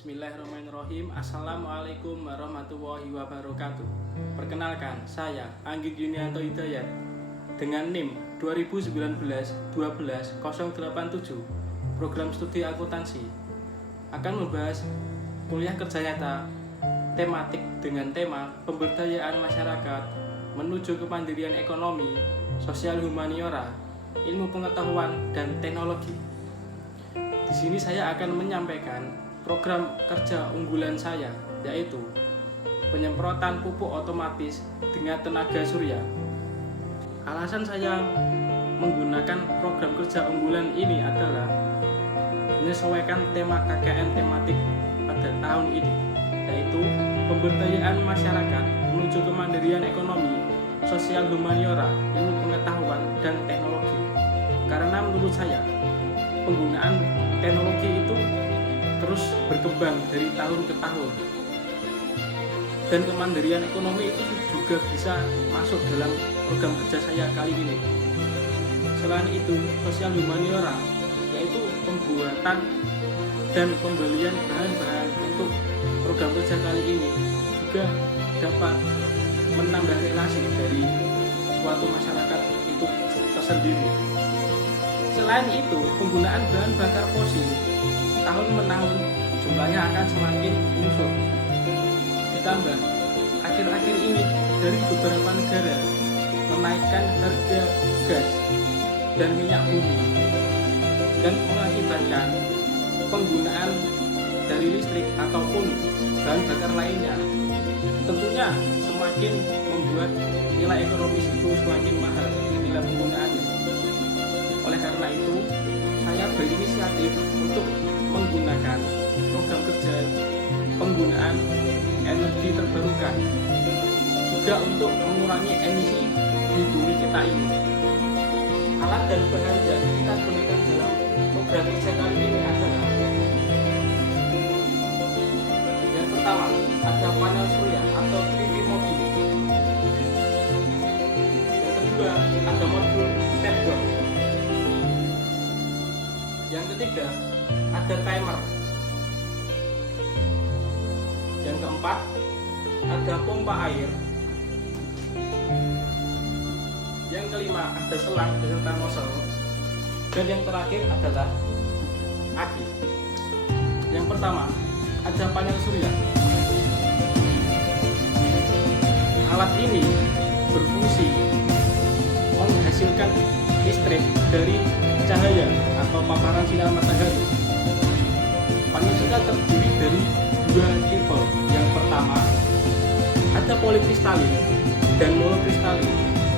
Bismillahirrahmanirrahim. Assalamualaikum warahmatullahi wabarakatuh. Perkenalkan, saya Anggik Yunianto Hidayat dengan NIM 2019-12-087 Program Studi Akuntansi akan membahas kuliah kerja nyata tematik dengan tema pemberdayaan masyarakat menuju kemandirian ekonomi, sosial humaniora, ilmu pengetahuan dan teknologi. Di sini saya akan menyampaikan program kerja unggulan saya, yaitu penyemprotan pupuk otomatis dengan tenaga surya. Alasan saya menggunakan program kerja unggulan ini adalah menyesuaikan tema KKN tematik pada tahun ini, yaitu pemberdayaan masyarakat menuju kemandirian ekonomi, sosial humaniora, ilmu pengetahuan dan teknologi. Karena menurut saya penggunaan teknologi itu terus berkembang dari tahun ke tahun, dan kemandirian ekonomi itu juga bisa masuk dalam program kerja saya kali ini. Selain itu, sosial humaniora, yaitu pembuatan dan pembelian bahan-bahan untuk program kerja kali ini, juga dapat menambah relasi dari suatu masyarakat itu tersendiri. Selain itu, penggunaan bahan bakar fosil tahun menahun jumlahnya akan semakin menyusut. Ditambah, akhir-akhir ini dari beberapa negara menaikkan harga gas dan minyak bumi dan mengakibatkan penggunaan dari listrik ataupun bahan bakar lainnya tentunya semakin membuat nilai ekonomis itu semakin mahal bila penggunaannya. Oleh karena itu, saya berinisiatif untuk menggunakan program kerja penggunaan energi terbarukan, juga untuk mengurangi emisi di bumi kita ini. Alat dan bahan yang kita gunakan dalam program kerja kali ini adalah: yang pertama, ada panel surya atau PV mobil. Yang kedua, ada modul step down. Yang ketiga, ada timer. Yang keempat, ada pompa air. Yang kelima, ada selang beserta nozzle. Dan yang terakhir adalah aki. Yang pertama, ada panel surya. Alat ini berfungsi menghasilkan listrik dari cahaya atau paparan sinar matahari. Panel surya terdiri dari dua tipe. Yang pertama, ada polikristalin dan monokristalin.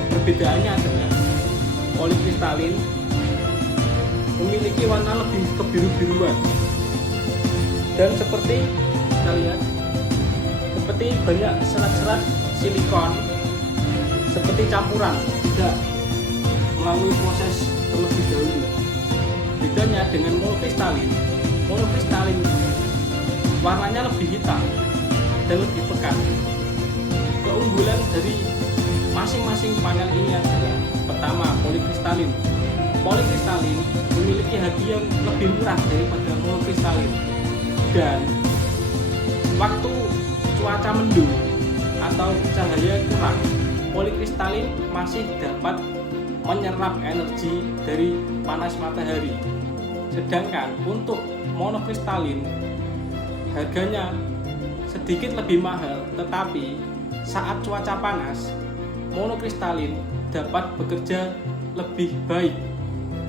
Perbedaannya adalah polikristalin memiliki warna lebih kebiru-biruan dan seperti kita lihat, seperti banyak serat-serat silikon, seperti campuran, tidak melalui proses terlebih dahulu. Bedanya dengan monokristalin warnanya lebih hitam dan lebih pekat. Keunggulan dari masing-masing panel ini adalah: pertama, polikristalin memiliki harga yang lebih murah daripada monokristalin, dan waktu cuaca mendung atau cahaya kurang, polikristalin masih dapat menyerap energi dari panas matahari. Sedangkan untuk monokristalin harganya sedikit lebih mahal, tetapi saat cuaca panas, monokristalin dapat bekerja lebih baik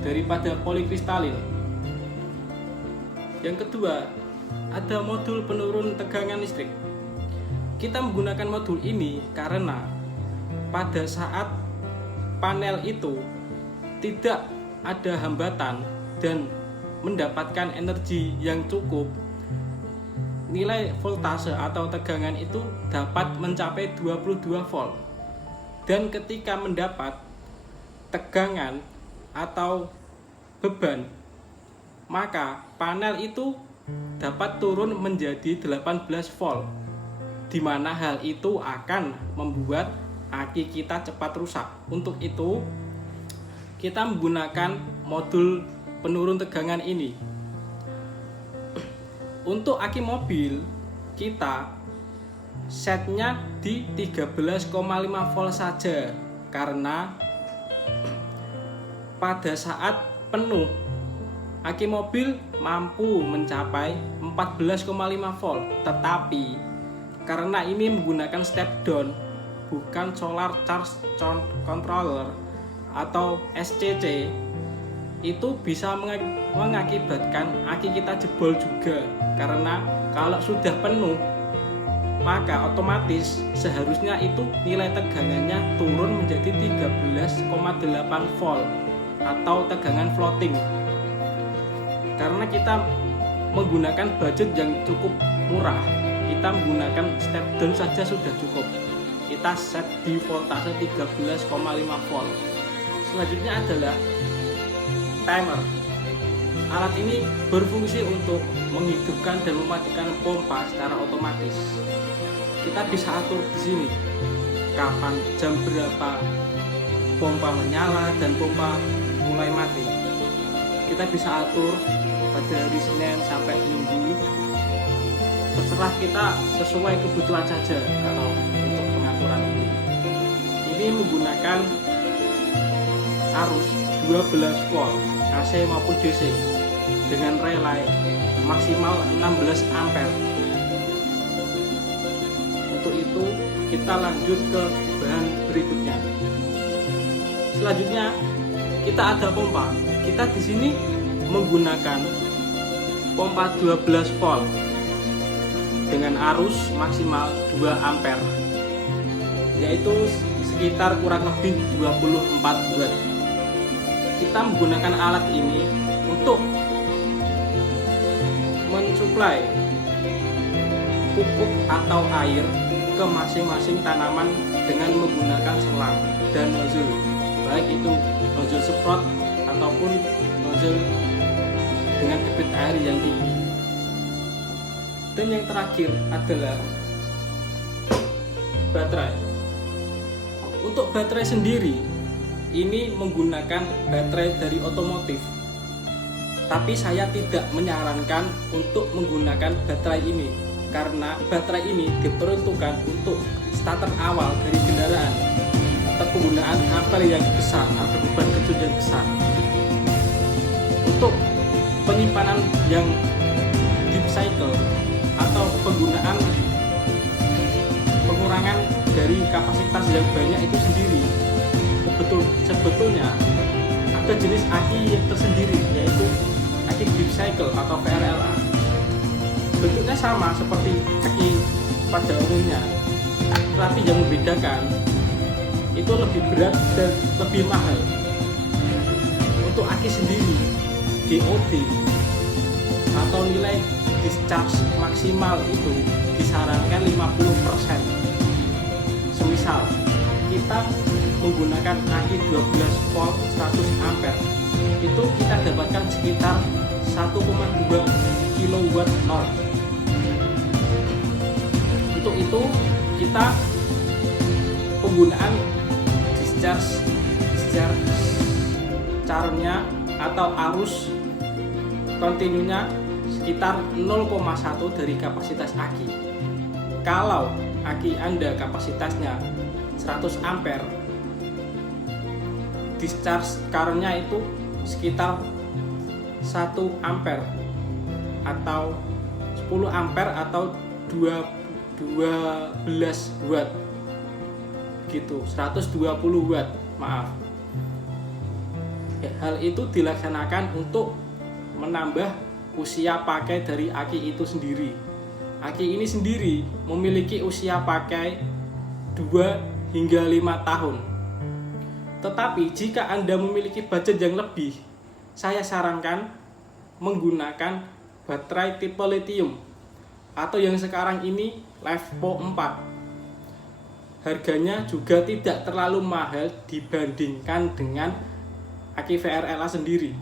daripada polikristalin. Yang kedua, ada modul penurun tegangan listrik. Kita menggunakan modul ini karena pada saat panel itu tidak ada hambatan dan mendapatkan energi yang cukup, nilai voltase atau tegangan itu dapat mencapai 22 volt. Dan ketika mendapat tegangan atau beban, maka panel itu dapat turun menjadi 18 volt, di mana hal itu akan membuat aki kita cepat rusak. Untuk itu, kita menggunakan modul penurun tegangan ini. Untuk aki mobil kita setnya di 13,5 volt saja, karena pada saat penuh aki mobil mampu mencapai 14,5 volt. Tetapi karena ini menggunakan step down, bukan solar charge controller atau SCC, itu bisa mengakibatkan aki kita jebol juga. Karena kalau sudah penuh, maka otomatis seharusnya itu nilai tegangannya turun menjadi 13,8 volt atau tegangan floating. Karena kita menggunakan budget yang cukup murah, kita menggunakan step down saja sudah cukup. Kita set di voltase 13,5 volt. Selanjutnya adalah timer. Alat ini berfungsi untuk menghidupkan dan mematikan pompa secara otomatis. Kita bisa atur di sini kapan, jam berapa pompa menyala dan pompa mulai mati. Kita bisa atur pada hari Senin sampai Minggu, terserah kita sesuai kebutuhan saja kalau untuk pengaturan ini. Ini menggunakan arus 12 volt AC maupun DC dengan relay maksimal 16 ampere. Untuk itu kita lanjut ke bahan berikutnya. Selanjutnya kita ada pompa. Kita di sini menggunakan pompa 12 volt dengan arus maksimal 2 ampere, yaitu sekitar kurang lebih 24 watt. Kita menggunakan alat ini untuk mensuplai pupuk atau air ke masing-masing tanaman dengan menggunakan selang dan nozzle, baik itu nozzle semprot ataupun nozzle dengan debit air yang tinggi. Dan yang terakhir adalah baterai. Untuk baterai sendiri, ini menggunakan baterai dari otomotif. Tapi saya tidak menyarankan untuk menggunakan baterai ini, karena baterai ini diperuntukkan untuk starter awal dari kendaraan atau penggunaan apel yang besar atau beban kecil yang besar. Untuk penyimpanan yang deep cycle atau penggunaan pengurangan dari kapasitas yang banyak itu sendiri, sebetulnya ada jenis aki yang tersendiri, yaitu aki deep cycle atau VRLA. Bentuknya sama seperti aki pada umumnya, tapi yang membedakan itu lebih berat dan lebih mahal. Untuk aki sendiri, DOD atau nilai discharge maksimal itu disarankan 50%. Semisal kita menggunakan aki 12 volt 100 ampere, itu kita dapatkan sekitar 1,2 kWh. Untuk itu kita penggunaan discharge caranya atau arus kontinunya sekitar 0,1 dari kapasitas aki. Kalau aki Anda kapasitasnya 100 ampere, discharge current-nya itu sekitar 1 ampere atau 10 ampere atau 12 watt gitu, 120 watt, maaf. Hal itu dilaksanakan untuk menambah usia pakai dari aki itu sendiri. Aki ini sendiri memiliki usia pakai 2 hingga 5 tahun. Tetapi jika Anda memiliki budget yang lebih, saya sarankan menggunakan baterai tipe lithium atau yang sekarang ini LiFePO 4. Harganya juga tidak terlalu mahal dibandingkan dengan aki VRLA sendiri.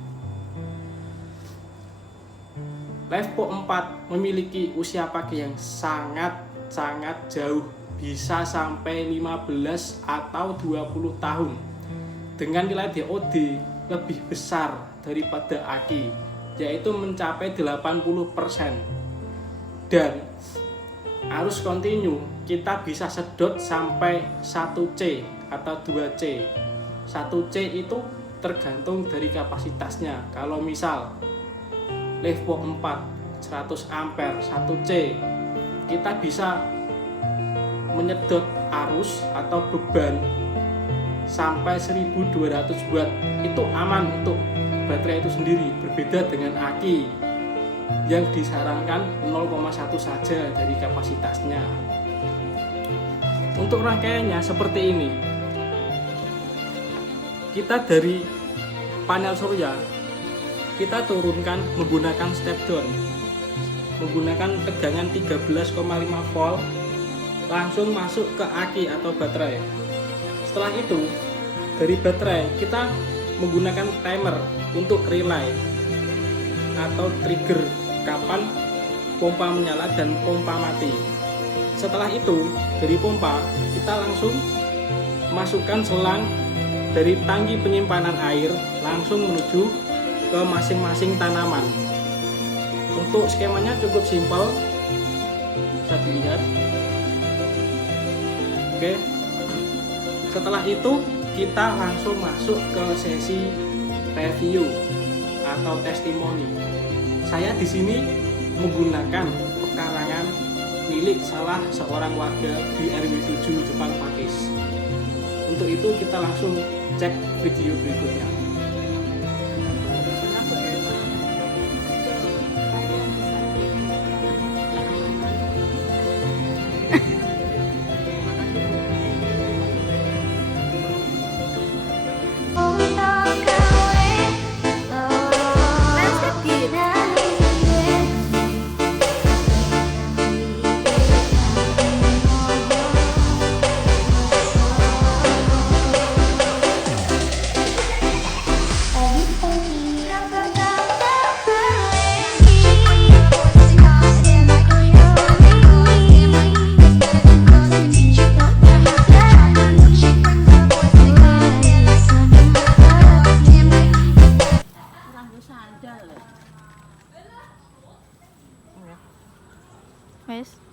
LiFePO 4 memiliki usia pakai yang sangat jauh, bisa sampai 15 atau 20 tahun dengan nilai DOD lebih besar daripada aki, yaitu mencapai 80%. Dan arus kontinu kita bisa sedot sampai 1C atau 2C. 1C itu tergantung dari kapasitasnya. Kalau misal Levo 4 100 ampere 1C, kita bisa menyedot arus atau beban sampai 1200 watt. Itu aman untuk baterai itu sendiri, berbeda dengan aki yang disarankan 0,1 saja dari kapasitasnya. Untuk rangkaiannya seperti ini. Kita dari panel surya kita turunkan menggunakan step down, menggunakan tegangan 13,5 volt, langsung masuk ke aki atau baterai. Setelah itu dari baterai kita menggunakan timer untuk relay atau trigger kapan pompa menyala dan pompa mati. Setelah itu dari pompa kita langsung masukkan selang dari tangki penyimpanan air langsung menuju ke masing-masing tanaman. Untuk skemanya cukup simpel, bisa dilihat. Oke. Setelah itu kita langsung masuk ke sesi review atau testimoni. Saya di sini menggunakan pekarangan milik salah seorang warga di RW 7 Jepang Pakis. Untuk itu kita langsung cek video berikutnya. Wes.